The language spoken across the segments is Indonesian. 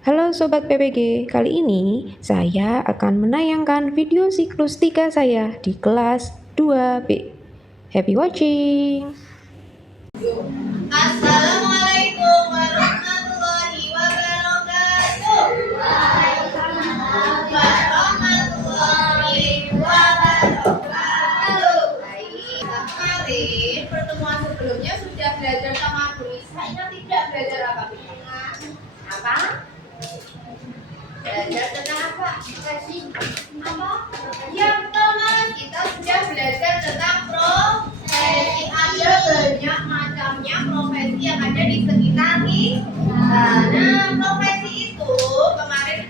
Halo Sobat PPG, kali ini saya akan menayangkan video siklus 3 saya di kelas 2B. Happy watching! Assalamualaikum warahmatullahi wabarakatuh. Waalaikumsalam warahmatullahi wabarakatuh. Baik, kemarin pertemuan sebelumnya sudah belajar sama Bu Nisa. Ingat tidak belajar apa? Apa? Belajar tentang apa? Apa? Yang pertama kita sudah belajar tentang profesi. Ada banyak macamnya profesi yang ada di sekitar kita. Nah, profesi itu kemarin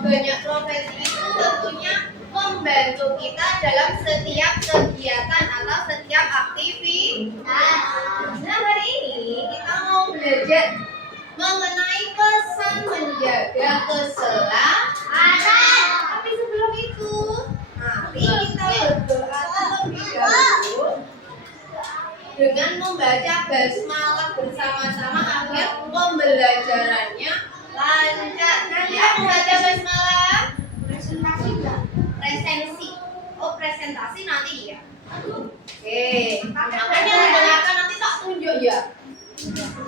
banyak profesi itu tentunya membantu kita dalam setiap kegiatan atau setiap aktivitas. Nah, hari ini kita mau belajar mengenai pesan menjaga keselamatan. Tapi sebelum itu, mari kita berdoa terlebih dahulu dengan membaca basmalah bersama-sama agar pembelajarannya lancar. Ya, membaca basmalah. Presentasi. Oh, presentasi nanti ya. Oke, makanya mendengarkan nanti tak tunjuk ya.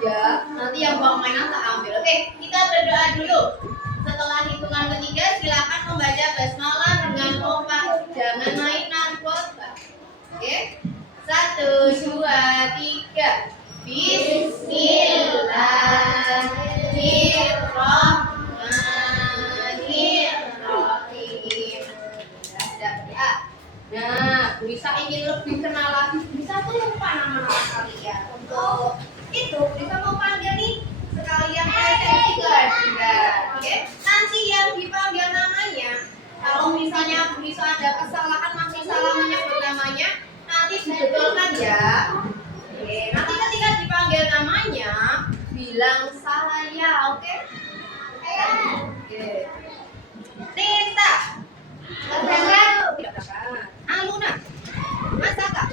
Ya, nanti yang bawa mainan tak ambil. Oke, kita berdoa dulu. Setelah hitungan ketiga, silakan membaca basmalah dengan kompak. Jangan main narkoba. Oke, 1, 2, 3. Bismillahirrahmanirrahim. Sudah berdoa. Nah, bisa ingin lebih kenal lagi, bisa tuh lupa nama-nama kalian. Untuk itu bisa mau panggil nih sekalian presentasi ke Adinda. Oke, nanti yang dipanggil namanya, kalau misalnya bisa ada kesalahan masih salah menyebut namanya, nanti dibetulkan ya. Oke, nanti ketika dipanggil namanya bilang saya, oke? Oke. Tita, Aluna, Masaka,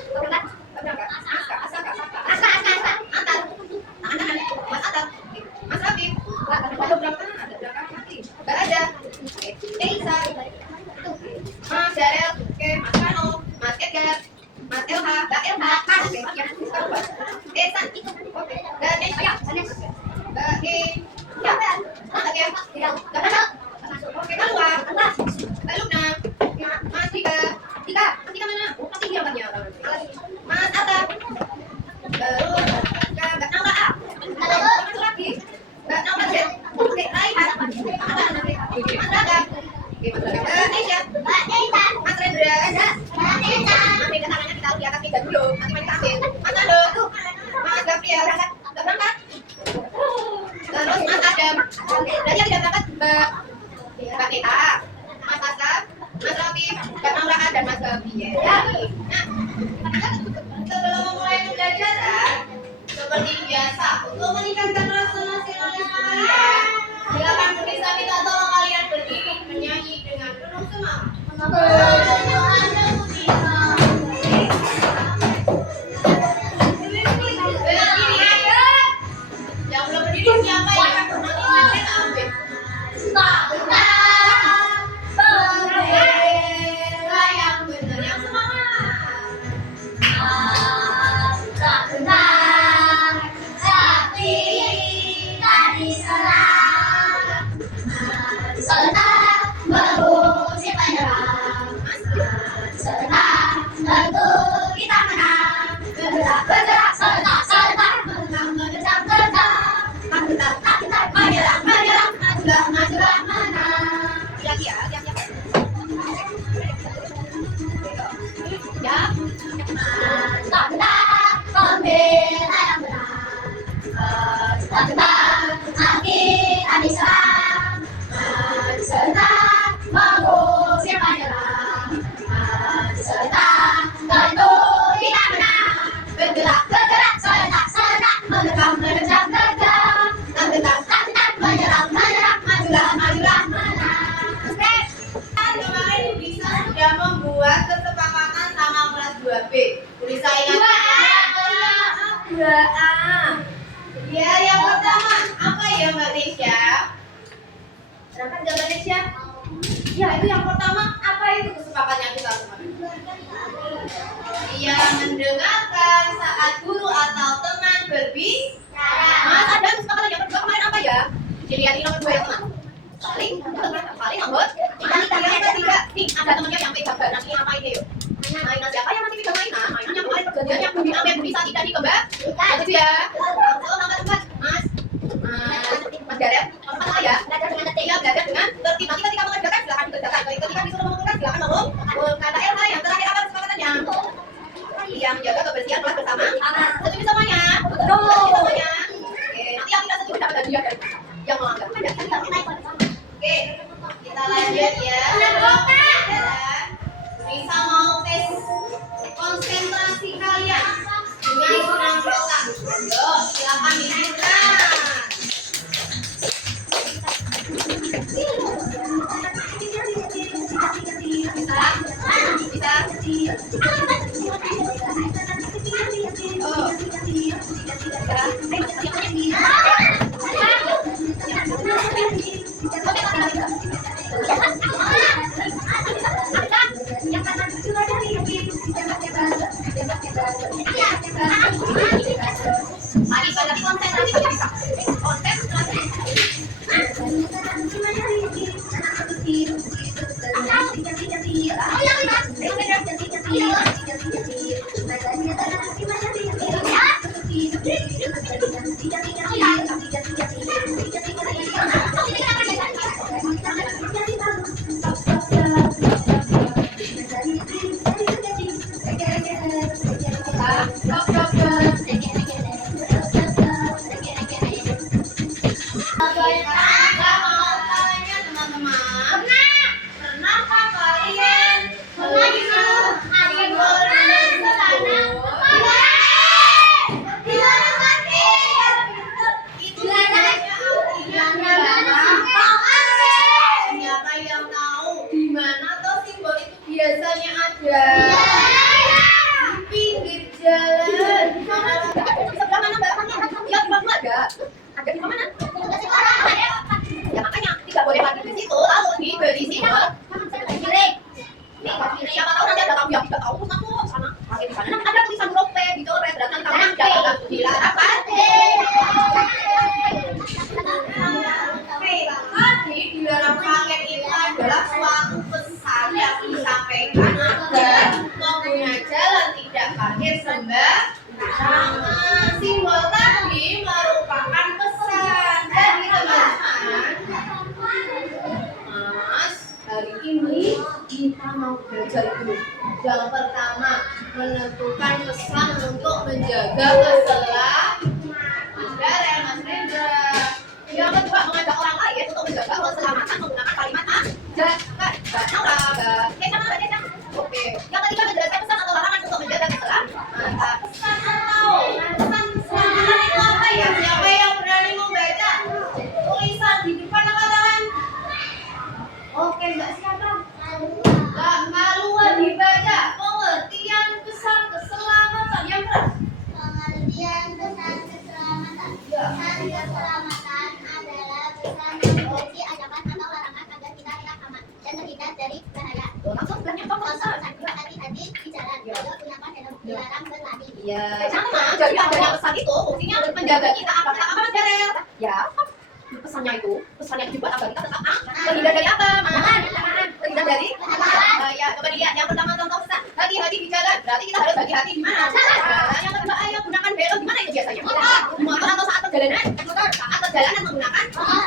Mas Darel, oke, Mas Kano, Mas Edgar, Mas Elha, Mbak Elha, oke, ya, Esan, oke, Mbak Nesya, Mbak E, ya, Mbak Hana, oke, keluar, Mbak Luna, Mas Dika, Dika mana? Oh, pasti dia banyak. Mas Atta, terus Mbak Naura A, masuk lagi, Mbak Naura Z, oke, Raihan, Mas Raga, Mbak Nesya, Mas Rendra, ambil tangannya kita di atas meja dulu, nanti main kita ambil. Mas Ando, Mas Gabriel, nggak berangkat. Terus Mas Adam, dan yang tidak berangkat Mbak Neta, Mas Asaf, Mas Rafi, Mbak Naura dan Mas Gabriel. Nah, sebelum memulai pembelajaran, seperti biasa, untuk meningkatkan rasa nasionalisme kalian, silakan bisa minta tolong kalian berdiri menyanyi dengan penuh semangat. Yang belum berdiri siapa ya? Nanti makin ambil. Bendera yang benar, yang semangat. Lagi ya, siap-siap. Ya. Kemarin bisa sudah membuat kesepakatan sama kelas 2B. Bisa ingat? 2A. Ya, yang pertama apa ya Mbak Tisha? Sedangkan jawabannya siapa? Ya, itu yang pertama. Apa itu kesepakatannya kita semua? Dia mendengarkan saat guru atau teman berbicara. Mas, ada kesepakatan yang kedua kemarin apa ya? Dilihat nomor 2 ya teman. Paling nomor. Yang ketiga, nih ada temannya yang pegang nanti apa ini yuk? Mainan siapa yang masih pegang mainan? Mainan yang kemarin perjanjian yang diambil bisa tidak dikembang. Itu ya. Langsung angkat empat, Mas. Mas Garep, empat saya. Iya, belajar dengan tertib. Nanti ketika mengerjakan silakan dikerjakan. Ketika disuruh mengumpulkan silakan ngomong. Kata LH yang terakhir apa kesepakatannya? Yang menjaga kebersihan kelas bersama. Setuju semuanya? Betul. Semuanya. Oke, nanti yang tidak setuju dapat hadiah dari yang melanggar. Oke, kita lanjut ya. Bisa mau tes konsentrasi kalian dengan senang roka. Yuk, silakan dilanjutkan. Mari pada konsentrasi bisa. Konsentrasi. Biasanya ada di pinggir jalan. Di sebelah mana Mbak? Ya di mana ada? Ada di mana? Ya makanya tidak boleh lagi di situ, lalu diberi sini. Siapa tahu nanti ada kamu yang tidak tahu, terus aku sana pakai di sana. Ada tulisan rope dicoret, berarti kamu tidak dilarang pakai. Tadi dilarang pakai itu adalah suatu pesan yang disampaikan agar pengguna jalan tidak parkir sembarangan. Simbol tadi merupakan pesan. Jadi teman-teman, Mas, hari ini kita mau belajar dulu. Yang pertama, menentukan pesan untuk menjaga keselamatan. Dari Mas Rendra. Yang kedua, mengajak orang lain untuk menjaga keselamatan menggunakan kalimat ajakan. Oke. Yang ketiga, menjelaskan pesan atau larangan untuk menjaga keselamatan. Pesan atau pesan keselamatan itu apa ya? Siapa yang berani membaca tulisan di depan angkatan? Oke, Mbak siapa? Mbak Marwa dibaca. Pengertian pesan keselamatan yang keras. Pengertian pesan keselamatan. Pesan keselamatan adalah pesan yang berisi ajakan atau larangan agar kita tetap aman dan terhindar dari bahaya. Langsung belakangnya kamu Contoh hati-hati di jalan. Lalu gunakan helm dilarang berlari. ya, sama. Jadi adanya pesan itu fungsinya menjaga kita agar tetap aman, Mas Darel. Ya, pesannya itu, pesan yang dibuat agar kita tetap aman. Terhindar dari apa? Terhindar dari bahaya. Coba dilihat yang pertama contoh pesan, hati-hati di jalan. Berarti kita harus hati-hati di mana? Yang kedua, ayo gunakan helm. Di mana itu biasanya? Di motor atau saat perjalanan? Saat perjalanan menggunakan.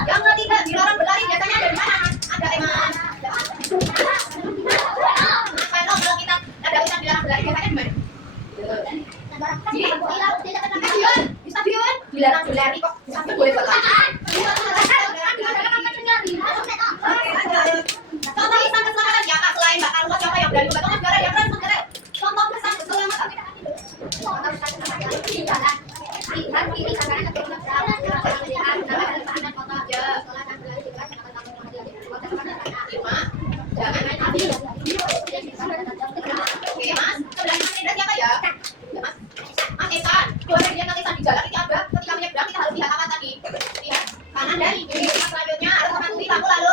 Yang ketiga, dilarang berlari biasanya ada di mana? Ada teman. Kalau kita ada urusan dilarang berlari biasanya di mana? Di stadion dilarang berlari kok. Di stadion boleh berlari. Contoh pesan keselamatan ya Kak, selain Mbak Karwa siapa yang berani membantu negara yang berani negara? Contoh pesan keselamatan. Jangan main api. Oke Mas, sebelah mana siapa ya? Mas, Mas Esan. Coba dilihat tulisan di jalan ini ada. Ketika menyeberang kita harus lihat apa tadi? Lihat kanan dan kiri. Selanjutnya harus mematuhi lampu lalu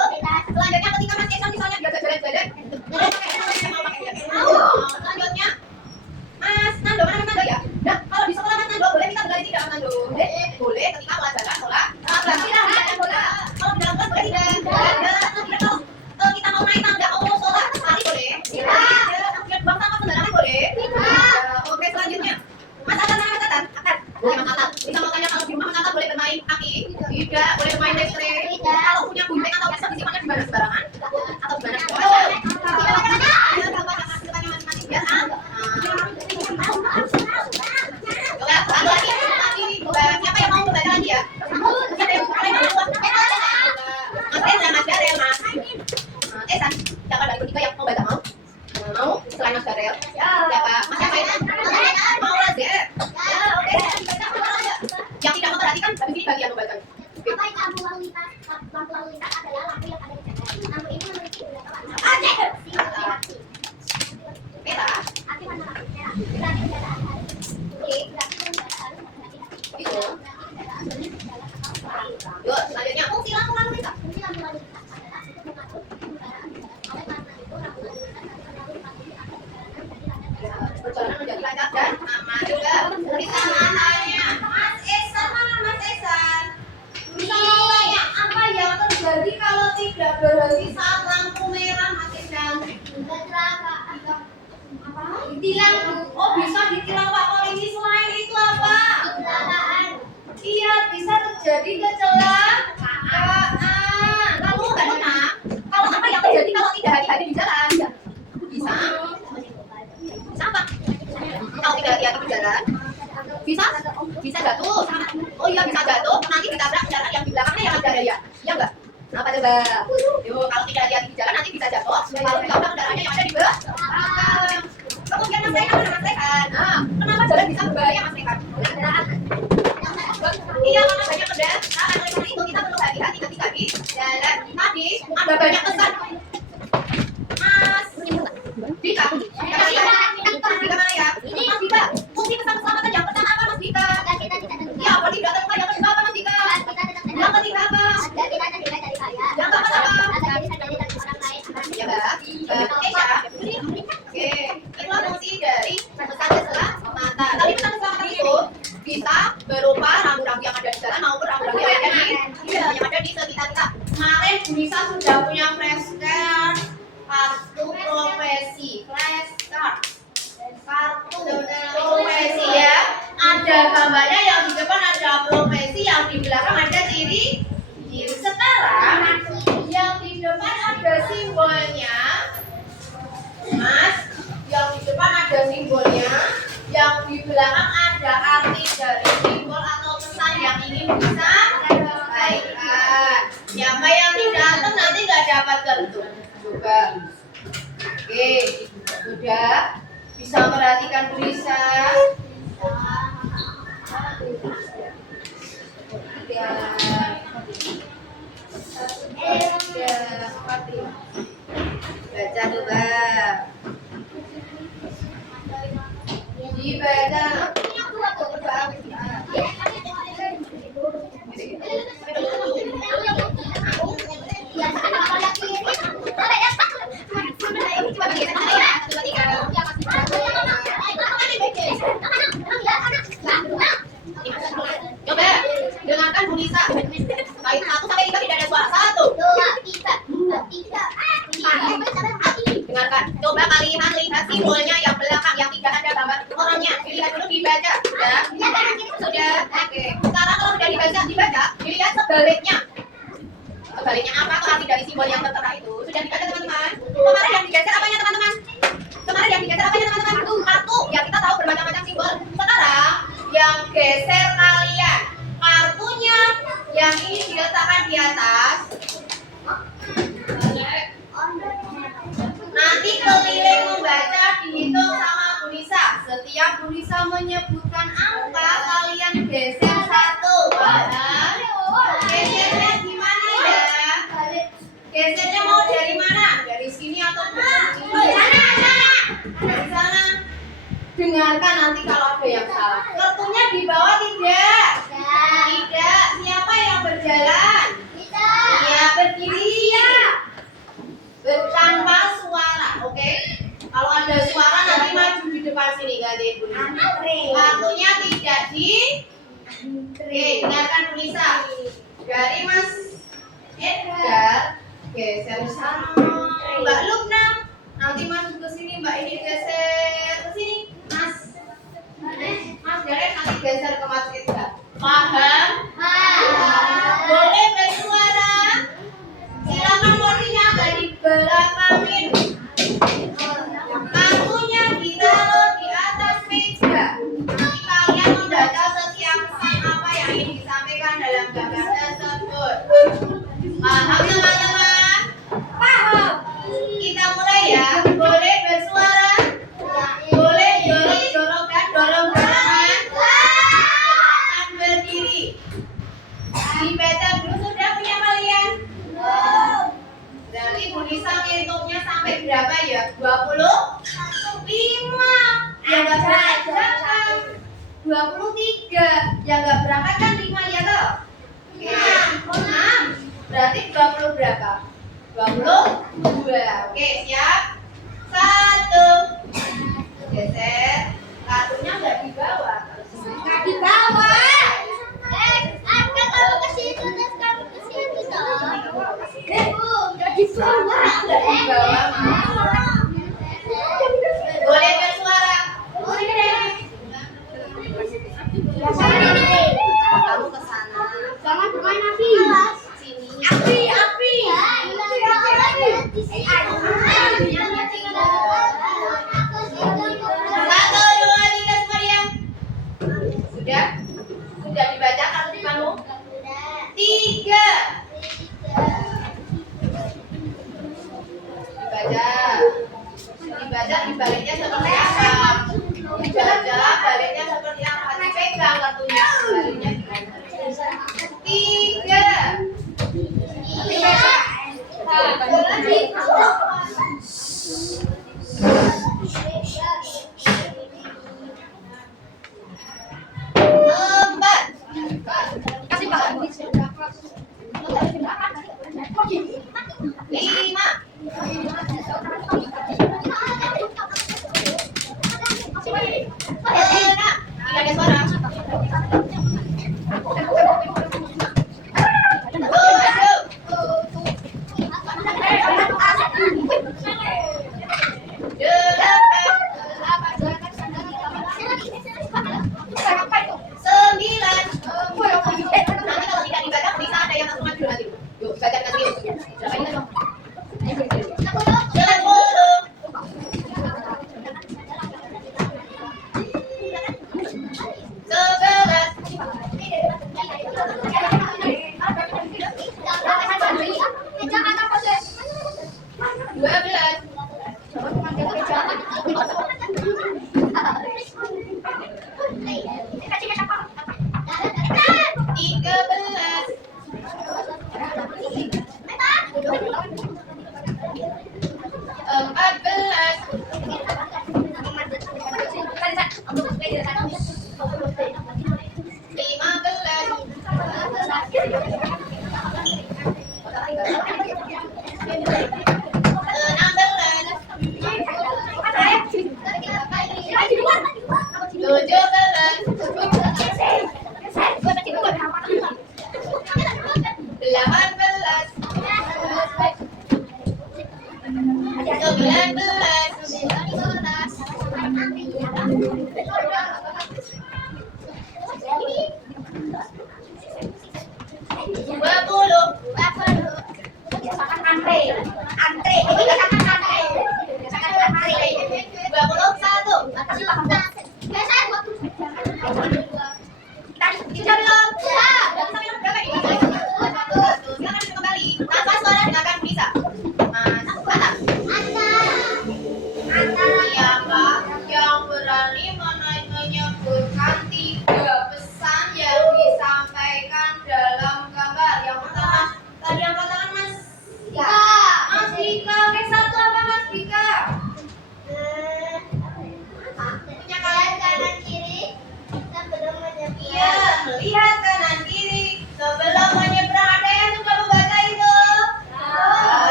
gimana sembarangan atau gimana? Oh, ayo coba depannya masing-masing biar coba lagi coba siapa yang mau membaca lagi ya? Siapa yang mau? Mas Eza, Mas Darel, Mas Eza, siapa dari bertiga yang mau baca mau? Mau selain Mas Darel? Siapa? Mas siapa itu? Mau Razi? Ya, oke. Yang tidak memperhatikan, habis ini bagian membaca. Apa yang lampu lalu lintas? Lampu lalu lintas adalah lampu yang ada di jalan. Lampu ini memiliki beberapa warna. Aksi. Merah. Aksi warna lampu merah. Berarti kendaraan harus kuning. Berarti kendaraan harus berhati-hati. Gitu. Berarti kendaraan boleh berjalan atau berlari. Yuk, selanjutnya fungsi lampu lalu lintas. Fungsi lampu lalu lintas adalah untuk mengatur kendaraan. Oleh karena itu, lampu lalu lintas harus selalu dipatuhi agar perjalanan menjadi lancar. Perjalanan menjadi lancar dan aman juga. Kita tanya, Mas Esan, mana Mas Esan? Bisa mau tanya apa yang terjadi kalau tidak berhenti saat lampu merah, Mas Esan? Kecelakaan. Apa? Ditilang. Oh, bisa ditilang Pak Polisi. Selain itu apa? Kecelakaan. Iya, bisa terjadi kecelakaan. Kamu nggak pernah? Kalau apa yang terjadi kalau tidak hati-hati di jalan? Bisa. Bisa apa? Kalau tidak hati-hati di jalan, bisa jatuh. Oh iya, bisa jatuh. Nanti ditabrak kendaraan yang di belakangnya yang ada ya. Iya nggak? Apa coba? Yuk, kalau tidak hati-hati di jalan nanti bisa jatuh. Kalau ditabrak kendaraannya yang ada di belakang. Kemudian Mas Rekan, Mas Rekan. Nah, kenapa jalan bisa berbahaya, Mas Rekan? Iya, karena banyak kendaraan. Oleh karena itu kita perlu hati-hati ketika di jalan. Tadi ada banyak pesan. Mas Dika, Dika mana ya? Mas Dika, fungsi pesan keselamatan yang pertama apa, Mas Dika? Iya, apa tidak terluka? Yang kedua apa, Mas Dika? Yang ketiga apa? Yang keempat apa? Ya, Mbak. Oke, ya. Oke, itulah fungsi dari pesan keselamatan. Tadi pesan keselamatan itu bisa berupa rambu-rambu yang ada di jalan maupun rambu-rambu yang ada di sekitar kita. Kemarin Bu Nisa sudah punya flashcard kartu profesi, flashcard kartu profesi ya. Ada gambarnya, yang di depan ada profesi, yang di belakang ada ciri. Sekarang yang di depan ada simbolnya, Mas. Yang di depan ada simbolnya, yang di belakang ada arti dari simbol atau pesan yang ingin disampaikan. Siapa yang tidak nonton nanti nggak dapat kartu. Coba. Oke, sudah bisa perhatikan Bu Risa. Baca coba. Dibaca. Coba dengarkan Bu Nisa. Baik 1 sampai 3 tidak ada suara. 1, 2, 3. Dengarkan. Coba kalian lihat simbolnya yang belakang, yang tidak ada gambar orangnya. Dilihat dulu, dibaca. Ya. Sudah. Oke. Sekarang kalau sudah dibaca, dilihat sebaliknya. Sebaliknya apa tuh arti dari simbol yang tertera itu? Sudah dibaca teman-teman? Kemarin yang digeser apanya teman-teman? Kartu. Ya, kita tahu bermacam-macam simbol. Sekarang yang geser kalian kartunya yang ini diletakkan di atas. Nanti keliling membaca dihitung sama Bu Nisa. Setiap Bu Nisa menyebutkan angka, kalian geser 1. Paham? Gesernya gimana ya? Gesernya mau dari mana? Dari sini atau dari sini? Dari sana. Dengarkan nanti kalau ada yang salah. Kartunya di bawah tidak? Tidak. Siapa yang berjalan? Ya, berdiri. Tanpa suara, oke? Kalau ada suara nanti maju di depan sini, ganti Bu Nisa. Kartunya tidak di. Oke, dengarkan Bu Nisa. Dari Mas Edgar, geser sana. Mbak Lukna, nanti maju ke sini. Mbak ini geser ke sini. Mas Darren nanti geser ke Mas Edgar. Paham? Boleh bersuara? Silakan. 23. Yang nggak berangkat kan 5 ya toh? Oke, 6. Berarti 20 berapa? 22. Oke, siap. 1. Geser. Kartunya nggak dibawa. Nggak dibawa. Angkat kamu ke situ, terus kamu ke situ dong. Nggak dibawa. Nggak dibawa. Boleh bersuara. Kamu ke sana. Jangan bermain api. Sini. Api. Satu, dua, tiga, Mariam. Sudah? Sudah dibaca kartu kamu? 3. Dibaca dibaliknya seperti apa? Dibaca baliknya seperti apa? Dipegang kartunya, baliknya gimana? 3. Satu lagi. 4. Kasih Pak. 5. Tidak ada suara. 9.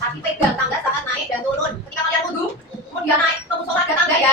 Tapi pegang tangga saat naik dan turun. Ketika kalian wudhu, kemudian naik ke musola ada tangga ya.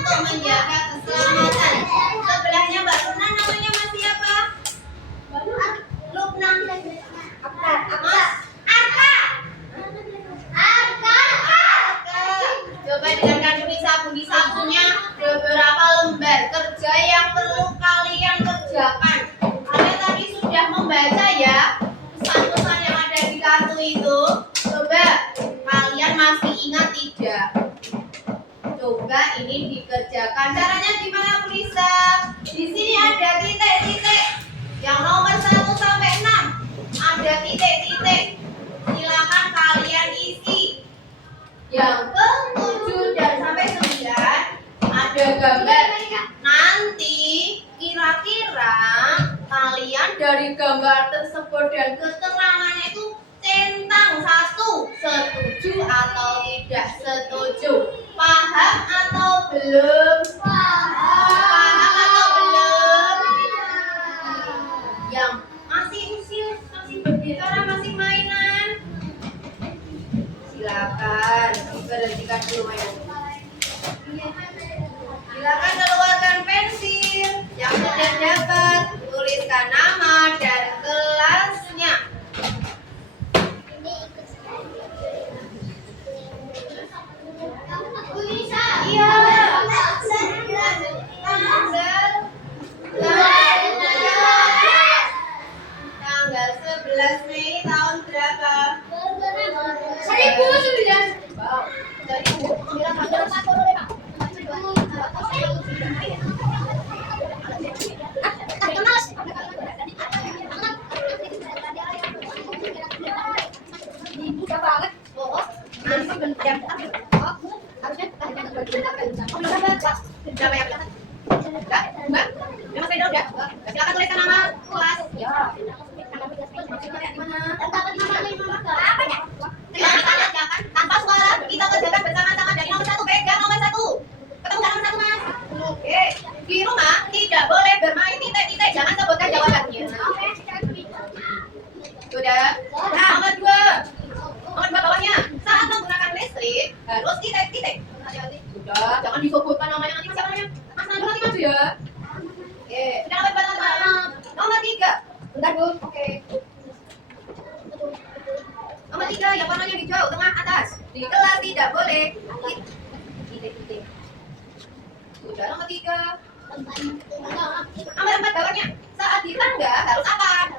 untuk menjaga keselamatan. Sebelahnya Mbak Luna namanya Mas siapa? Lukna. Mas Arka. Coba dengarkan bunyi sabunya beberapa lembar kerja yang perlu kalian kerjakan. Kalian tadi sudah membaca ya pesan-pesan yang ada di kartu itu. Coba kalian masih ingat tidak? Coba ini dikerjakan. Caranya gimana Bu Lisa? Di sini ada titik-titik. Yang nomor 1 sampai 6 ada titik-titik. Silakan kalian isi. Yang ke-7 dan sampai 9 ada gambar. Nanti kira-kira kalian dari gambar tersebut dan keterangannya itu centang 1, setuju atau tidak setuju. Paham atau belum? Paham atau belum? Yang masih usil, masih berbicara, masih mainan, silakan diberhentikan dulu mainan. Silakan keluarkan pensil yang sudah dapat, tuliskan nama dan kelasnya. Iya. Tanggal 11 Mei tahun berapa? 1009. Wow, silakan tuliskan nama kelas. Tanpa suara kita kerjakan bersama-sama dari nomor 1. Pegang nomor 1. Ketemu nomor 1 Mas. Oke. Di rumah tidak boleh bermain titik-titik. Jangan sebutkan jawabannya. Sudah. Nah, nomor 2. Nomor 2 bawahnya. Saat menggunakan listrik harus titik-titik. Sudah. Jangan disebutkan namanya nanti siapa namanya. Mas Nando nanti maju ya. Oke. Sudah nomor 2 teman-teman. Nomor 3. Bentar Bu. Oke. Nomor 3 yang warnanya hijau tengah atas. Di kelas tidak boleh titik-titik. Sudah nomor 3. Nomor 4 bawahnya. Saat di tangga harus apa?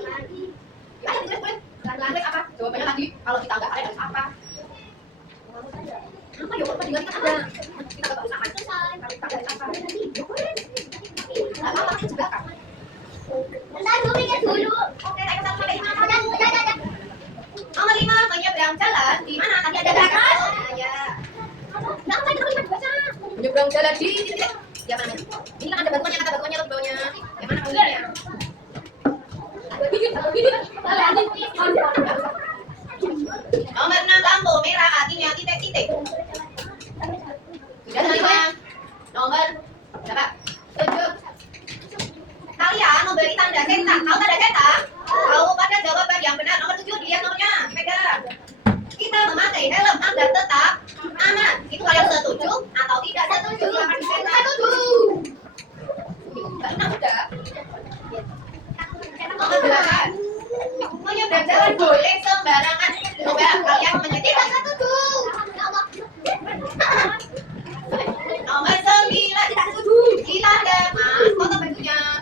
Ayo tulis boleh. Tulis apa? Jawabannya tadi kalau di tangga kalian harus apa? Apa ya? Apa dengan ada? Kita enggak usah main. Kalau tangga harus apa? Apa itu juga kan? Bentar dulu, mikir dulu. Oke, saya kesana sampai 5. Nomor 5 menyeberang jalan di mana tadi ada garis. Ya. Nah, saya terus baca. Menyeberang jalan di titik. Ya mana? Ini kan ada batuannya, kata batuannya tuh di bawahnya. Yang mana batuannya? Nomor 6 lampu merah artinya titik-titik. Sudah terima. Nomor berapa? 7. Kalian memberi tanda cetak. Tahu tanda cetak? Tahu pada jawaban yang benar. Nomor 7 dilihat nomornya. Pegang. Kita memakai helm agar tetap aman. Itu kalian setuju atau tidak setuju? Silakan dicetak. Setuju. Baru udah. Nomor 8. Menyeberang jalan boleh sembarangan. Coba kalian menyetir. Tidak setuju. Nomor 9. Tidak setuju. Dilanggar. Mas, foto bajunya.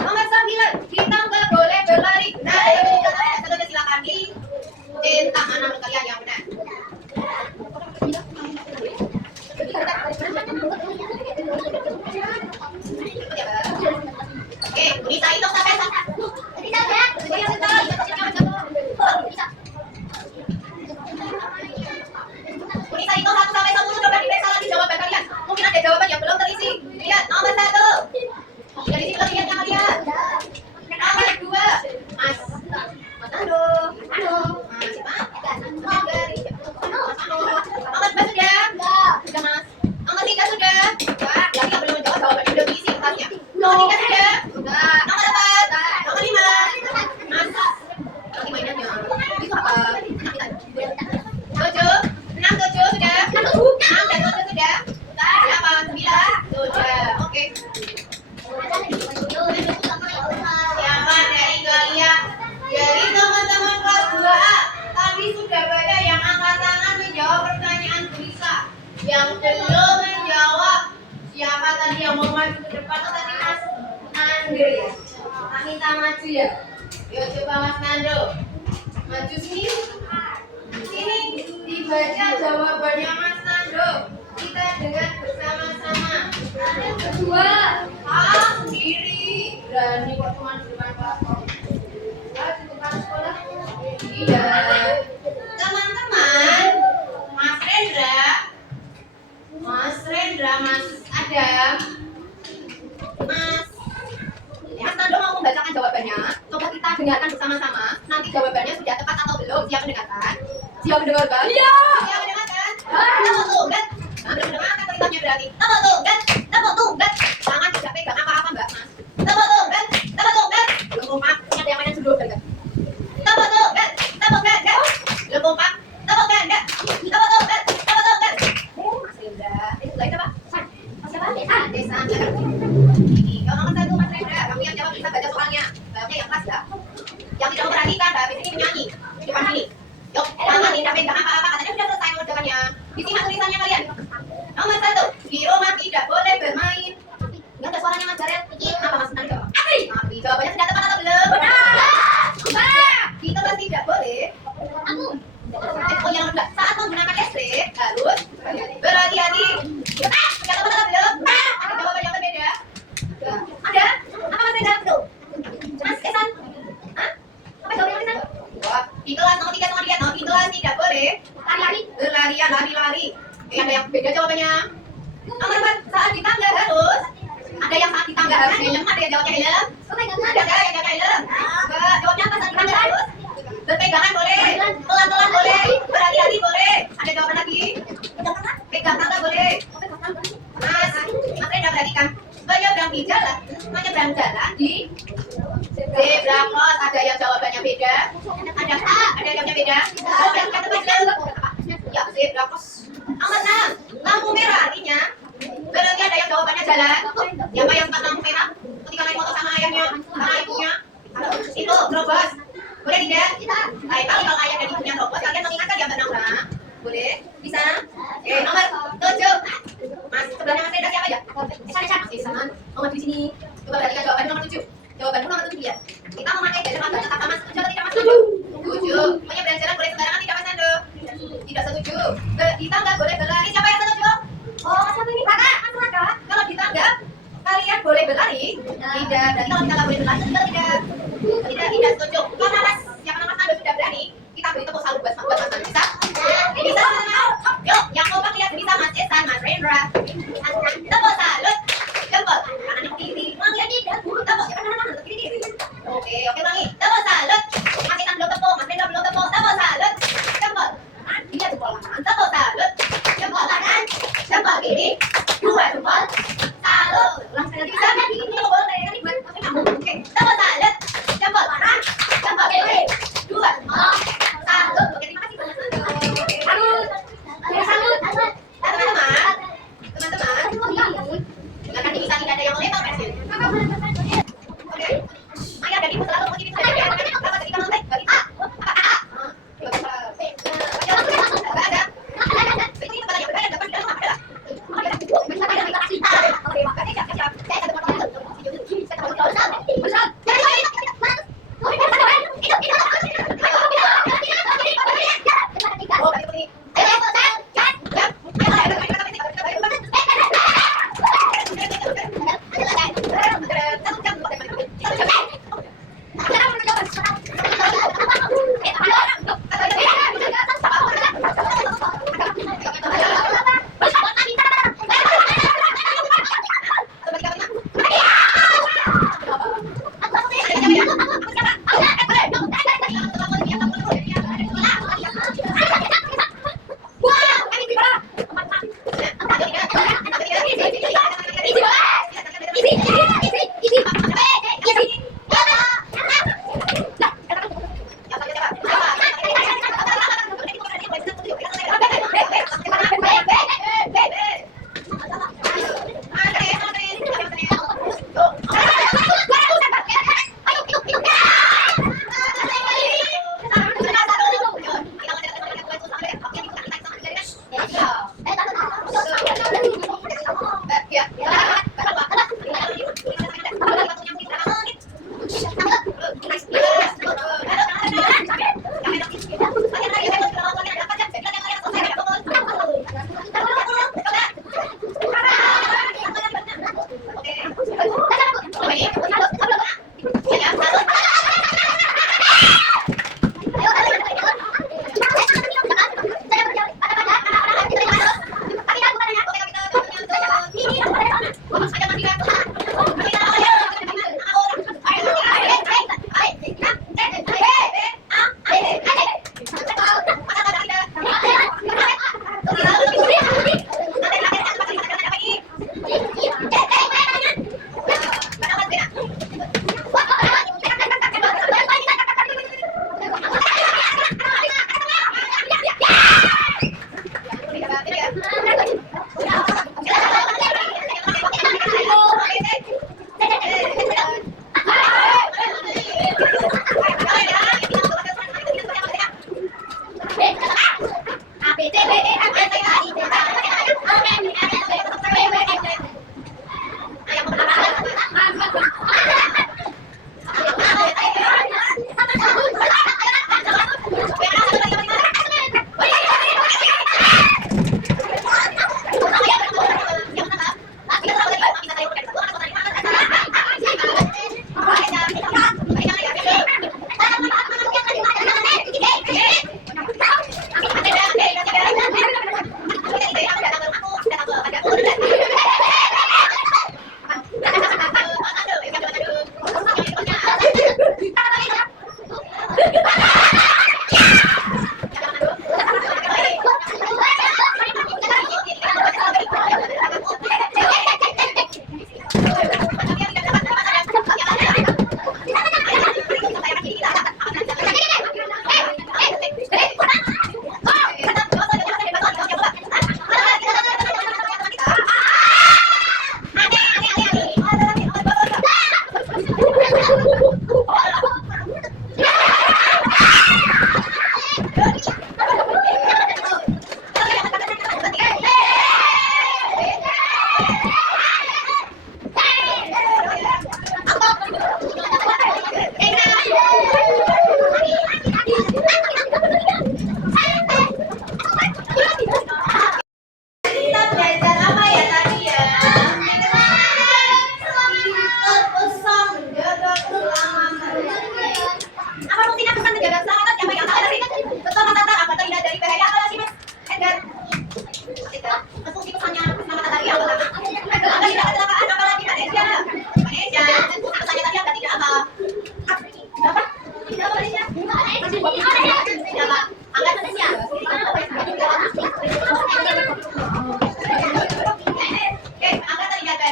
Nomor 9. Di tangga boleh berlari. Nah, sudah silakan di centang mana menurut kalian yang benar. Oke, bisa hitung sampai 1. Tidak ya. Bisa hitung 1 sampai 10. Coba diperiksa lagi jawaban kalian. Mungkin ada jawaban yang belum terisi. Lihat nomor 1. Dari sini lihat yang lihat. Nomor 2. Mas. Mas Ando. Halo. Mas siapa? Nomor 2 sudah? Sudah Mas. Nomor 3 sudah? Wah, yang belum menjawab jawabannya udah diisi kertasnya. Nomor 3 sudah? Sudah. Nomor 4. Nomor 5. Mas. Lagi mainannya. Itu apa? 7. 6, 7 sudah? 6 dan 7 sudah? Sudah. Siapa? maju ke depan tuh tadi Mas Andre. Tak minta maju ya. Yuk coba Mas Nando. Maju sini. Sini dibaca jawabannya Mas Nando. Kita dengar bersama-sama. Yang kedua, sendiri. Berani kok cuma di depan kelas. Di depan sekolah. Iya. Teman-teman, Mas Rendra, Mas Adam, Mas Nando mau membacakan jawabannya. Coba kita dengarkan bersama-sama. Nanti jawabannya sudah tepat atau belum? Siap mendengarkan? Siap mendengarkan? Iya. Siap mendengarkan? Tepuk tunggal. Belum mendengarkan tulisannya berarti. Tepuk tunggal. Tepuk tunggal. Jangan tidak pegang apa-apa Mbak Mas. Tepuk tunggal. Tepuk tunggal. Belum kompak. Ada yang main dulu kan? Tepuk tunggal. Tepuk tunggal. Belum kompak. Tepuk tunggal. Tepuk tunggal. Tepuk tunggal. Mas Rendra. Itu lagi apa? Siapa? Desa. Kalau nomor 1 Mas Rendra, kamu yang jawab bisa baca soalnya. Jawabnya yang pas ya. Yang tidak memperhatikan, habis ini menyanyi di depan sini. Yuk, jangan tidak pegang apa-apa. Katanya sudah selesai mengerjakannya. Disimak tulisannya kalian. Nomor 1, di rumah tidak boleh bermain. Enggak ada suaranya Mas Garel. Apa Mas Nando? Api. Jawabannya sudah tepat atau belum? Benar. Di tempat tidak boleh. Oh yang kedua, saat menggunakan listrik harus berhati-hati. Sudah tepat atau belum? Ada jawaban yang berbeda? Ada? Apa Mas Rendra? Mas Esan? Hah? Apa jawabannya Mas Esan? Wah, di kelas nomor 3 sama dia. Di kelas tidak boleh berlarian, lari-lari. Ada yang beda jawabannya. Nomor 4, saat di tangga harus. Ada yang saat di tangga harus helm, ada yang jawabnya helm. Ada yang jawabnya helm. Jawabnya apa saat di tangga harus? Berpegangan boleh, pelan-pelan boleh, berhati-hati boleh. Ada jawaban lagi? Pegang tangga boleh. Mas Rendra perhatikan. Menyeberang jalan di zebra cross. Ada yang jawabannya beda. Ada yang jawabnya beda. Jawabannya tepat. Ya, zebra cross. Nomor 6, lampu merah artinya berarti ada yang jawabannya jalan. Siapa yang sempat lampu merah ketika naik motor sama ayahnya, sama ibunya? Itu terobos. Boleh tidak? Baik, kalau ayah dan ibunya terobos, kalian mengingatkan ya Mbak Naura? Boleh? Bisa? Nomor 7. Mas, sebelahnya Mas Rendra siapa ya? Mas Isan. Nomor di sini. Coba perhatikan jawabannya nomor 7. Jawabannya nomor 7 ya. Kita memakai gadget apa kata Mas? Setuju atau tidak Mas? Setuju. Menyeberang jalan boleh sembarangan tidak Mas Nando? Tidak setuju. Di tangga boleh berlari. Siapa yang setuju? Oh, siapa ini? Kakak. Kalau di tangga kalian boleh berlari? Tidak. Berarti kalau di tangga boleh berlari juga tidak. Tidak setuju. Karena Mas, yang Mas Nando sudah berani, kita beri tepuk salut buat Mas Nando. Bisa? Bisa. Yuk, yang kompak lihat bisa Mas Esan, Mas Rendra. Tepuk salut. Jempol. Kanannya ke kiri. Lihat di dagu. Tepuk. Jangan kanan ke kiri. Oke, ulangi. Tepuk salut. Mas Esan belum tepuk, Mas Rendra belum tepuk. Tepuk salut. Jempol. Lihat jempol kanan. Tepuk salut. Jempol kanan. Jempol kiri. 2 jempol. Salut. Ulang sekali lagi bisa. Ini boleh dari tadi buat kamu. Oke. Tepuk salut. Jempol kanan. Jempol kiri. 2 jempol. Salut. Oke, terima kasih banyak. Salut. Teman-teman, jangan bisa tidak ada yang boleh tahu Oke, ayah dan ibu selalu motivasi saya. Kita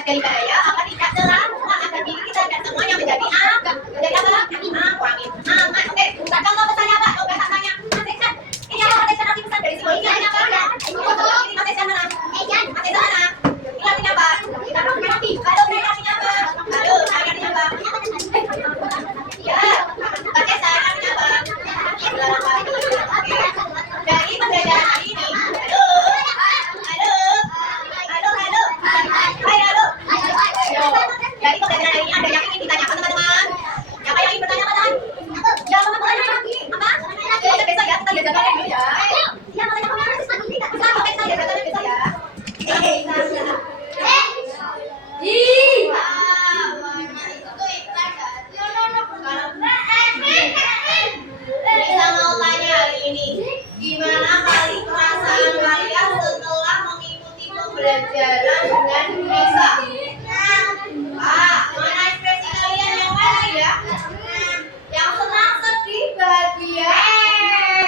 sekali bahaya, maka tidak selama agar diri kita dan semuanya menjadi aman. Menjadi apa? Aman. Aman. Oke, bukan contoh pesannya apa? Coba tak tanya. Mas Ejan, ini apa Mas Ejan arti pesan dari simboliknya ini apa? Ini Mas Ejan mana? Mas Ejan mana? Ini artinya apa? Halo, ini artinya apa? Halo, ini artinya apa? Ya, Mas Ejan artinya apa? Dari pembelajaran hari ini. Halo. Dari pembelajaran hari ini ada yang ingin ditanyakan teman-teman? Siapa yang ingin bertanya teman-teman? Ya, teman-teman lagi. Apa? Ya, besok ya, kita lihat jadwalnya dulu ya. Ya, makanya kamu harus mandi. Kita lihat jadwalnya besok ya. Kita mau tanya hari ini, gimana perasaan kalian setelah mengikuti pembelajaran dengan Nisa? Mana ekspresi kalian yang mana ya? Yang senang, sedih, bahagia,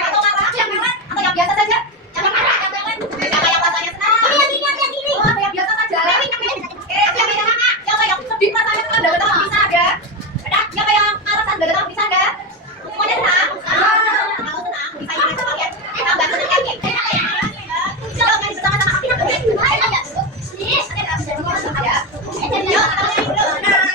atau marah? Atau yang biasa saja? Siapa yang rasanya senang? Oh, yang biasa saja. Siapa yang sedih rasanya senang dan datang bisa ada? Siapa yang marah dan datang bisa ada? Semuanya senang? Aku senang. Bisa yang biasa kalian. Tambah senang lagi. Yuk, main bersama-sama.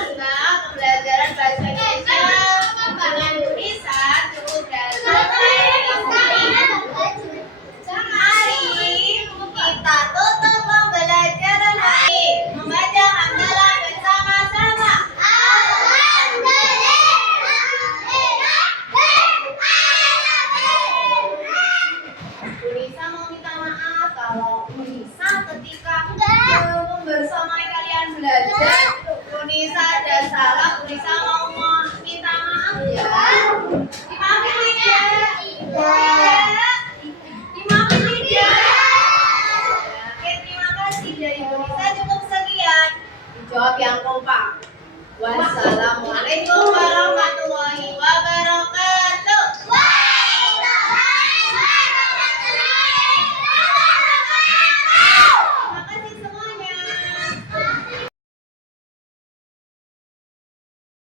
Pembelajaran bahasa Indonesia dengan Nisa cukup Mari kita tutup pembelajaran hari membaca hamdalah bersama-sama. Nisa mau minta maaf kalau Nisa ketika membersamai kalian belajar, Nisa ada salah. Nisa mau minta maaf ya. Dimaafin tidak? Dimaafin tidak? Oke, terima kasih dari Nisa cukup sekian. Dijawab yang kompak. Wassalamualaikum warahmatullahi wabarakatuh.